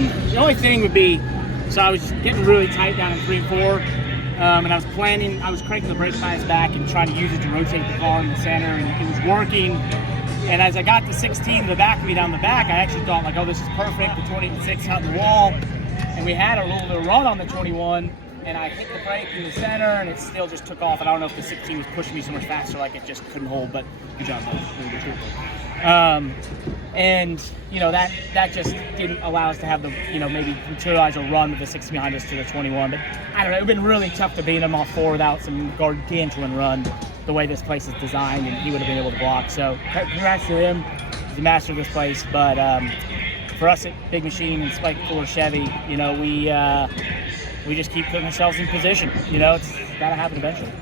The only thing would be, so I was getting really tight down in 3 and 4, and I was cranking the brake bias back and trying to use it to rotate the car in the center, and it was working. And as I got to 16, the back of me down the back, I actually thought, like, oh, this is perfect, the 26 out in the wall. And we had a little bit of run on the 21, and I hit the brake in the center, and it still just took off. And I don't know if the 16 was pushing me so much faster, like it just couldn't hold, but good job, and, you know, that just didn't allow us to have the, you know, maybe materialize a run with the 60 behind us to the 21. But I don't know, it would have been really tough to beat him off 4 without some gargantuan run the way this place is designed, and he would have been able to block. So congrats to him. He's a master of this place. But for us at Big Machine and Spike Cooler Chevy, you know, we just keep putting ourselves in position. You know, it's got to happen eventually.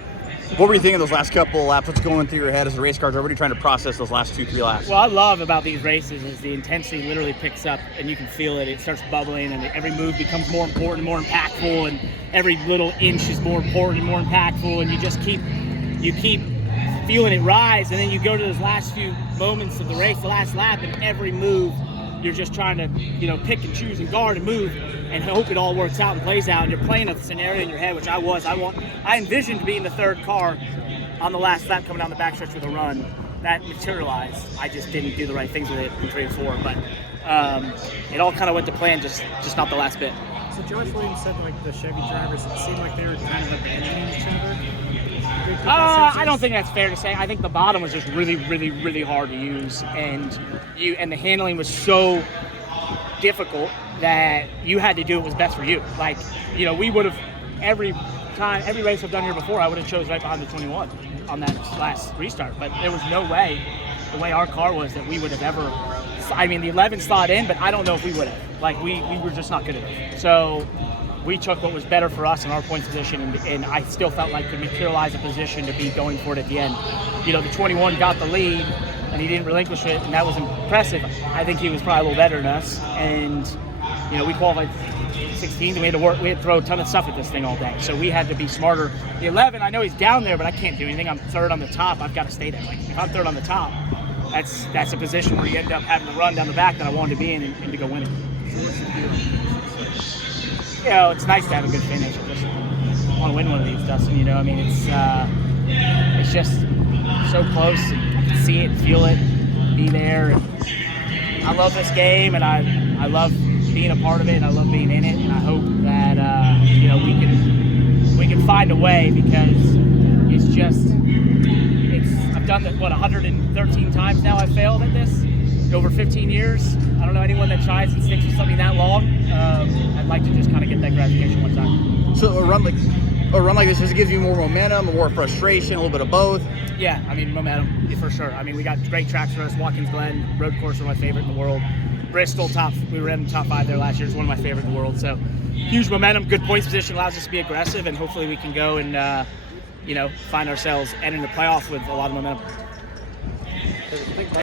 What were you thinking those last couple of laps? What's going through your head as the race car's already trying to process those last 2-3 laps? Well, I love about these races is the intensity literally picks up, and you can feel it. It starts bubbling, and every move becomes more important, more impactful, and every little inch is more important and more impactful, and you just keep feeling it rise, and then you go to those last few moments of the race, the last lap, and every move you're just trying to, you know, pick and choose and guard and move and hope it all works out and plays out. And you're playing a scenario in your head, which I envisioned being the third car on the last lap coming down the backstretch with a run. That materialized. I just didn't do the right things with it in 3 and 4, but it all kind of went to plan, just not the last bit. So Josh Williams said, like, the Chevy drivers, it seemed like they were kind of abandoning each other. I don't think that's fair to say. I think the bottom was just really, really, really hard to use, and the handling was so difficult that you had to do what was best for you. Like, you know, we would have every race I've done here before, I would have chose right behind the 21 on that last restart. But there was no way, the way our car was, that we would have ever. I mean, the 11 slot in, but I don't know if we would have. Like, we were just not good enough. So we took what was better for us in our points position, and I still felt like could materialize a position to be going for it at the end. You know, the 21 got the lead, and he didn't relinquish it, and that was impressive. I think he was probably a little better than us, and, you know, we qualified 16th, and we had to throw a ton of stuff at this thing all day, so we had to be smarter. The 11, I know he's down there, but I can't do anything. I'm third on the top. I've got to stay there. Like, if I'm third on the top, that's a position where you end up having to run down the back that I wanted to be in and to go win it. You know, it's nice to have a good finish. I just want to win one of these, Dustin. You know, I mean, it's just so close. And I can see it, feel it, be there. And I love this game, and I love being a part of it, and I love being in it. And I hope that you know, we can find a way, because I've done it 113 times now. I've failed at this over 15 years. I don't know anyone that tries and sticks with something that long. I'd like to just kind of get that gratification one time. So a run like this just gives you more momentum, more frustration, a little bit of both? Yeah, I mean, momentum, yeah, for sure. I mean, we got great tracks for us. Watkins Glen road course are my favorite in the world. Bristol, we were in the top 5 there last year. It's one of my favorite in the world. So huge momentum, good points position, allows us to be aggressive, and hopefully we can go and you know, find ourselves entering the playoff with a lot of momentum.